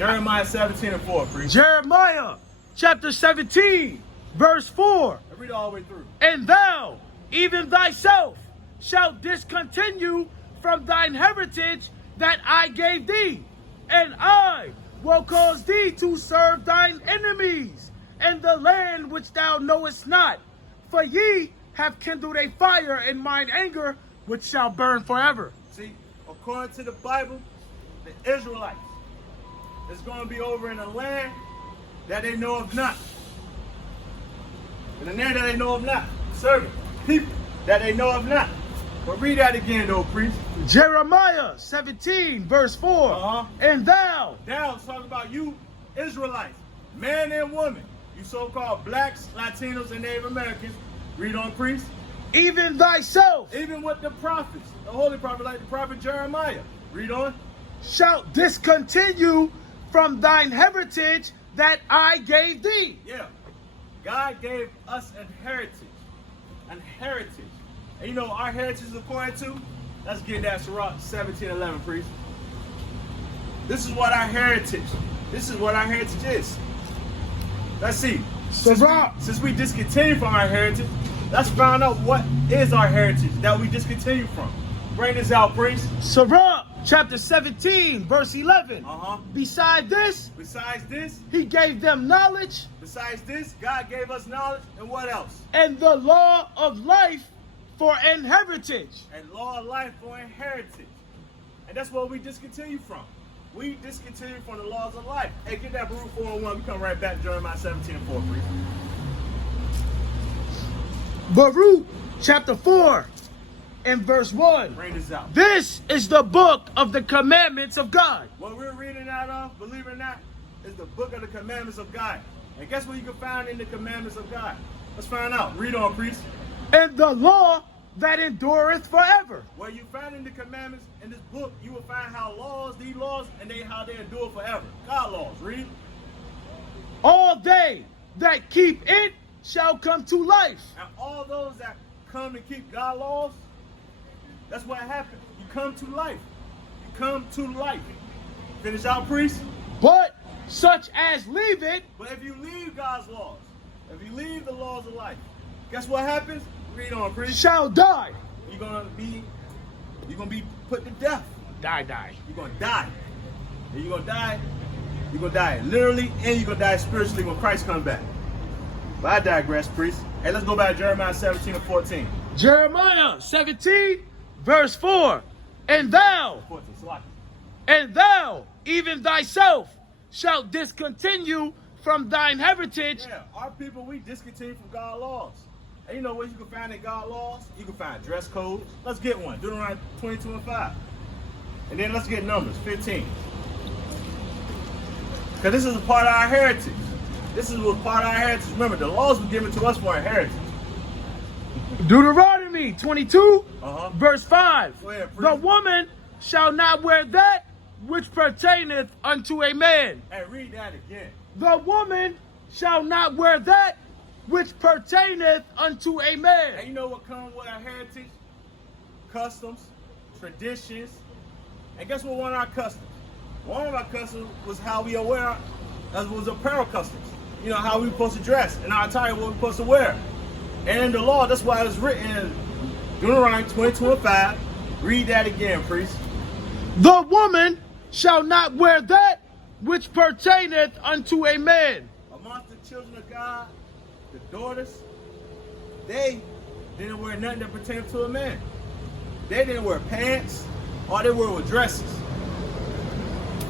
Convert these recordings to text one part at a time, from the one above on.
Jeremiah 17:4, priest. Jeremiah chapter 17, verse 4. And read all the way through. And thou, even thyself, shalt discontinue from thine heritage that I gave thee, and I will cause thee to serve thine enemies in the land which thou knowest not. For ye have kindled a fire in mine anger, which shall burn forever. See, according to the Bible, the Israelites is going to be over in a land that they know of not. In a land that they know of not. Serving people that they know of not. But read that again, though, priest. Jeremiah 17, verse 4. And thou. Thou is talking about you, Israelites, man and woman. You so-called blacks, Latinos, and Native Americans. Read on, priest. Even thyself. Even with the prophets, the holy prophet like the prophet Jeremiah. Read on. Shalt discontinue from thine heritage that I gave thee. Yeah. God gave us an heritage. An heritage. And you know our heritage is according to? Let's get that Sirach 17:11, priest. This is what our heritage. This is what our heritage is. Let's see. Since we discontinue from our heritage, let's find out what is our heritage that we discontinue from. Bring this out, priest. Sirach chapter 17, verse 11. Besides this, he gave them knowledge. Besides this, God gave us knowledge, and what else? And the law of life for an heritage. And law of life for an heritage. And that's what we discontinue from. We discontinue from the laws of life. Hey, get that Baruch 4:1. We come right back to Jeremiah 17:4, please. Baruch chapter 4 and verse 1. Bring this out. This is the book of the commandments of God. What we're reading out of, believe it or not, is the book of the commandments of God. And guess what you can find in the commandments of God? Let's find out. Read on, priest. And the law that endureth forever. Where you find in the commandments in this book, you will find how these laws, and how they endure forever. God laws. Read. All they that keep it shall come to life. And all those that come and keep God laws, that's what happened. You come to life. You come to life. Finish out, priest. But such as leave it. But if you leave God's laws, if you leave the laws of life, guess what happens? Read on, priest. Shall die. You're gonna be put to death. Die. You're gonna die. And you're gonna die. You're gonna die literally, and you're gonna die spiritually when Christ comes back. But I digress, priest. Hey, let's go back to Jeremiah 17 and 14. Jeremiah 17, verse 4. And thou, even thyself, shalt discontinue from thine heritage. Yeah, our people, we discontinue from God's laws. And you know what you can find in God's laws? You can find dress codes. Let's get one. Deuteronomy 22 and 5. And then let's get Numbers 15. Because this is a part of our heritage. This is what part of our heritage. Remember, the laws were given to us for our heritage. Deuteronomy 22, verse 5. Go ahead, the woman shall not wear that which pertaineth unto a man. Hey, read that again. The woman shall not wear that which pertaineth unto a man. And you know what comes with our heritage? Customs, traditions. And guess what one of our customs? One of our customs was how we wear, was apparel customs. You know, how we were supposed to dress and our attire, what we were supposed to wear. And in the law, that's why it's written in Deuteronomy 22 and 5. Read that again, priest. The woman shall not wear that which pertaineth unto a man. Amongst the children of God, the daughters, they didn't wear nothing that pertained to a man. They didn't wear pants, all they wore were dresses.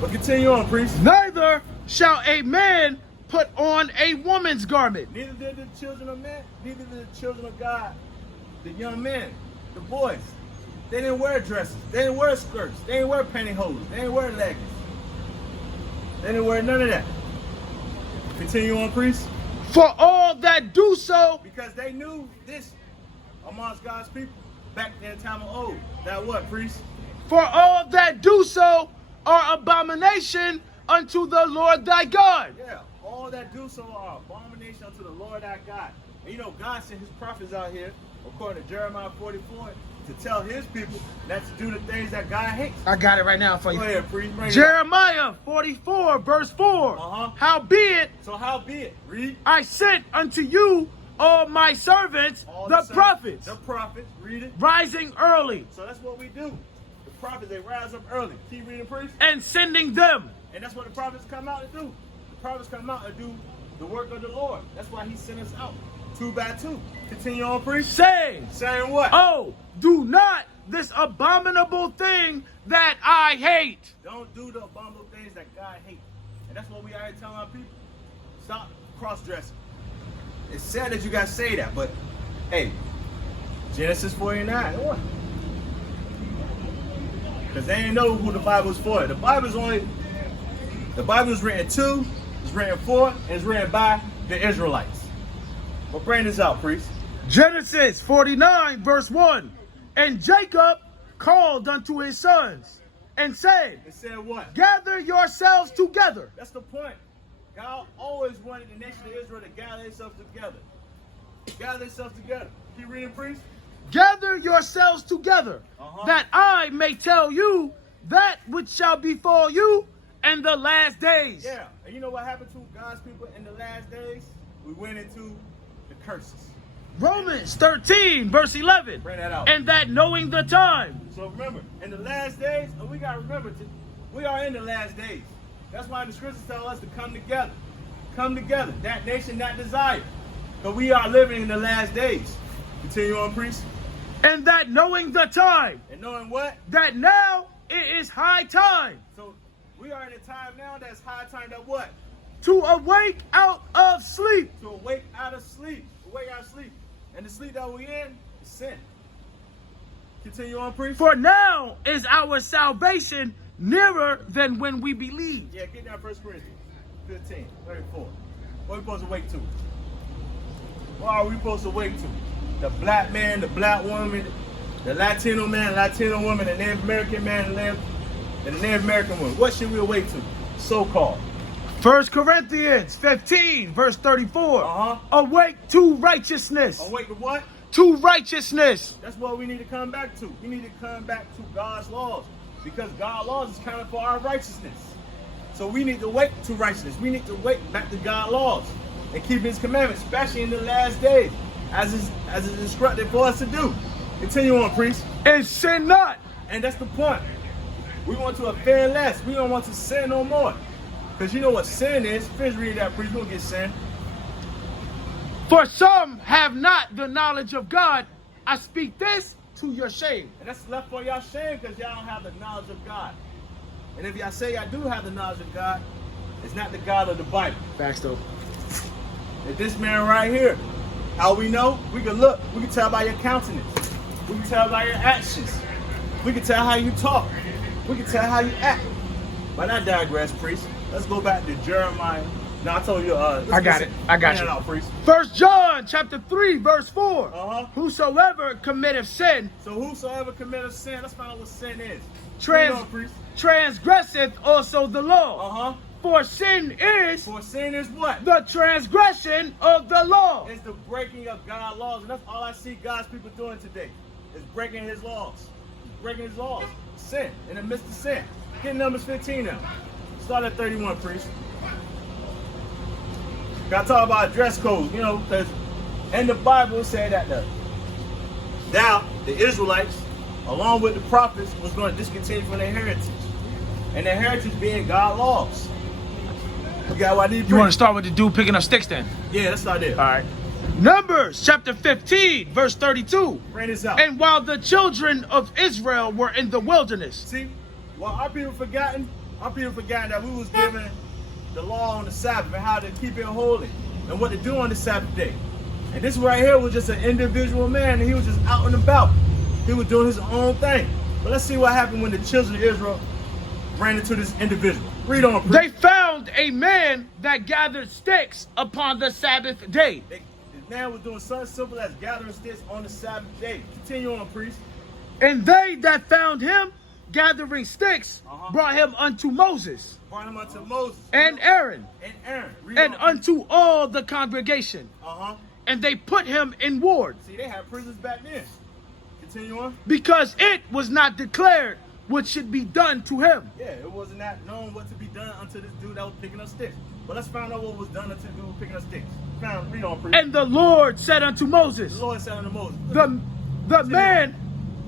But continue on, priest. Neither shall a man put on a woman's garment. Neither did the children of men, neither did the children of God, the young men, the boys. They didn't wear dresses. They didn't wear skirts. They didn't wear pantyhose. They didn't wear leggings. They didn't wear none of that. Continue on, priest. For all that do so. Because they knew this amongst God's people back in the time of old. That what, priest? For all that do so are abomination unto the Lord thy God. Yeah, all that do so are abomination unto the Lord thy God. And you know, God sent his prophets out here according to Jeremiah 44, to tell his people not to do the things that God hates. I got it right now for you. Go ahead, priest. Bring it up. Jeremiah 44, verse 4. Howbeit, So howbeit, read. I sent unto you all my servants, the prophets, The prophets, read it. rising early, So that's what we do. The prophets, they rise up early. Keep reading, priest. and sending them. And that's what the prophets come out to do. The prophets come out to do the work of the Lord. That's why he sent us out, 2 by 2. Continue on, priest. Saying, Saying what? oh, do not this abominable thing that I hate. Don't do the abominable things that God hates. And that's what we are here telling our people. Stop cross-dressing. It's sad that you guys say that, but hey, Genesis 49, what? Because they ain't know who the Bible is for. The Bible is written to, it's written for, and it's written by the Israelites. But bring this out, priest. Genesis 49, verse 1. And Jacob called unto his sons and said, It said what? gather yourselves together. That's the point. God always wanted the nation of Israel to gather themselves together. Gather themselves together. Keep reading, priest. Gather yourselves together, that I may tell you that which shall befall you in the last days. Yeah. And you know what happened to God's people in the last days? We went into the curses. Romans 13, verse 11. Bring that out. And that knowing the time. So remember, in the last days, and we got to remember, we are in the last days. That's why the scriptures tell us to come together. Come together. That nation, that desire. But we are living in the last days. Continue on, priest. And that knowing the time. And knowing what? That now it is high time. So we are in a time now that's high time that what? To awake out of sleep. To awake out of sleep. Awake out of sleep. And the sleep that we in is sin. Continue on, priest. For now is our salvation nearer than when we believed. Yeah, get down 1 Corinthians 15, 34. What are we supposed to wake to? What are we supposed to wake to? The black man, the black woman, the Latino man, Latino woman, the Native American man, and the Native American woman. What should we awake to? So-called. 1 Corinthians 15, verse 34. Awake to righteousness. Awake to what? To righteousness. That's what we need to come back to. We need to come back to God's laws. Because God's laws is counted for our righteousness. So we need to wake to righteousness. We need to wake back to God's laws and keep his commandments, especially in the last days, as it's instructed for us to do. Continue on, priest. And sin not. And that's the point. We want to offend less. We don't want to sin no more. Because you know what sin is. Finish reading that, priest. We'll get sin. For some have not the knowledge of God. I speak this to your shame. And that's left for y'all shame because y'all don't have the knowledge of God. And if y'all say y'all do have the knowledge of God, it's not the God of the Bible. Facts though. And this man right here, how we know? We can look. We can tell by your countenance. We can tell by your actions. We can tell how you talk. We can tell how you act. But I digress, priest. Let's go back to Jeremiah. No, I told you. I got it. Out, priest. 1 John chapter 3, verse 4. Whosoever committeth sin. So whosoever committeth sin, let's find out what sin is. Transgresseth also the law. For sin is. For sin is what? The transgression of the law. It's the breaking of God's laws. And that's all I see God's people doing today. Is breaking his laws. Breaking his laws. Sin. In the midst of sin. Get Numbers 15 now. Start at 31, priest. Got to talk about dress code, you know, because in the Bible it said that the Israelites, along with the prophets, was going to discontinue from their heritage. And their heritage being God's laws. You got what I need? You want to start with the dude picking up sticks then? Yeah, let's start there. All right. Numbers chapter 15, verse 32. Bring this out. And while the children of Israel were in the wilderness. See, well, our people forgotten that we was given the law on the Sabbath and how to keep it holy and what to do on the Sabbath day. And this right here was just an individual man, and he was just out and about. He was doing his own thing. But let's see what happened when the children of Israel ran into this individual. Read on, please. They found a man that gathered sticks upon the Sabbath day. This man was doing something simple as gathering sticks on the Sabbath day. Continue on, priest. And they that found him gathering sticks brought him unto Moses. Brought him unto Moses. And Aaron. And Aaron. And unto all the congregation. and they put him in ward, See, they had prisons back then. Continue on. because it was not declared what should be done to him. Yeah, it wasn't that known what to be done unto this dude that was picking up sticks. But let's find out what was done unto the dude picking up sticks. Read on, priest. And the Lord said unto Moses, The Lord said unto Moses,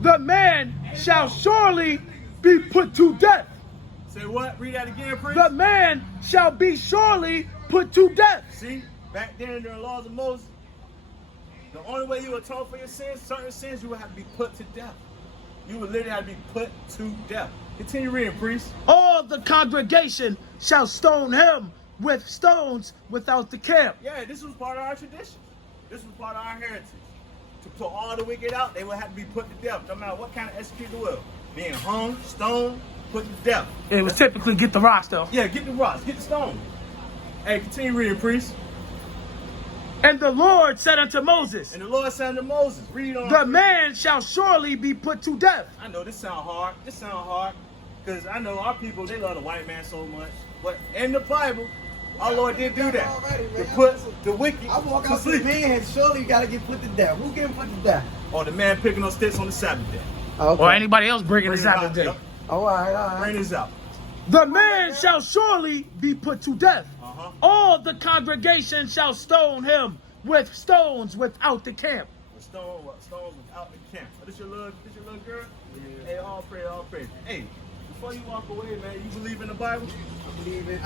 the man shall surely be put to death. say what? Read that again, priest. The man shall be surely put to death. See, back then during the laws of Moses, the only way you atone for your sins, certain sins, you would have to be put to death. You would literally have to be put to death. Continue reading, priest. All the congregation shall stone him with stones without the camp. Yeah, this was part of our tradition. This was part of our heritage. To put all the wicked out, they would have to be put to death. No matter what kind of execution it was. Being hung, stoned, put to death. It was typically get the rocks though. Yeah, get the rocks, get the stone. Hey, continue reading, priest. And the Lord said unto Moses, And the Lord said unto Moses, read on. the man shall surely be put to death. I know this sound hard. Because I know our people, they love the white man so much. But in the Bible, our Lord did do that. Already, To man. put the wicked I walk to out to the sleep. man, surely you gotta get put to death. Who getting put to death? Or the man picking up sticks on the Sabbath day. Okay. Or anybody else breaking the Bring it Sabbath out, day. yup. All right. Bring this out. The man shall surely be put to death. Uh-huh. All the congregation shall stone him with stones without the camp. Stones without the camp. Oh, this your little girl? Yeah. Hey, all praise. Hey, before you walk away, man, you believe in the Bible? I believe it.